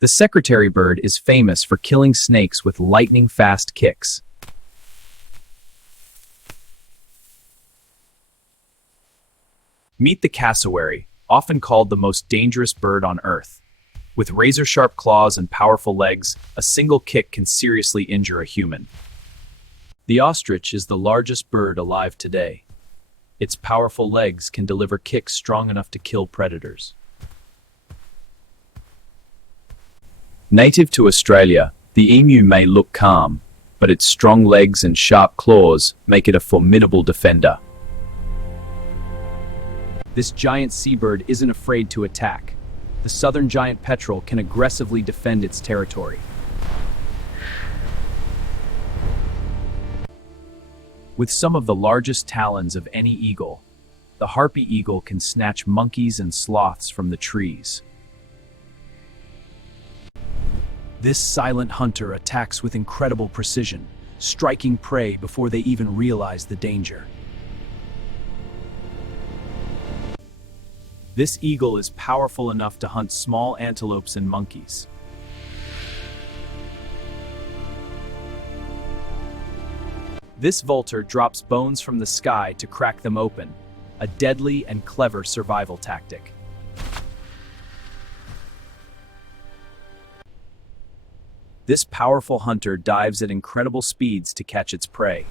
The secretary bird is famous for killing snakes with lightning-fast kicks. Meet the cassowary, often called the most dangerous bird on Earth. With razor-sharp claws and powerful legs, a single kick can seriously injure a human. The ostrich is the largest bird alive today. Its powerful legs can deliver kicks strong enough to kill predators. Native to Australia, the emu may look calm, but its strong legs and sharp claws make it a formidable defender. This giant seabird isn't afraid to attack. The southern giant petrel can aggressively defend its territory. With some of the largest talons of any eagle, the harpy eagle can snatch monkeys and sloths from the trees. This silent hunter attacks with incredible precision, striking prey before they even realize the danger. This eagle is powerful enough to hunt small antelopes and monkeys. This vulture drops bones from the sky to crack them open, a deadly and clever survival tactic. This powerful hunter dives at incredible speeds to catch its prey.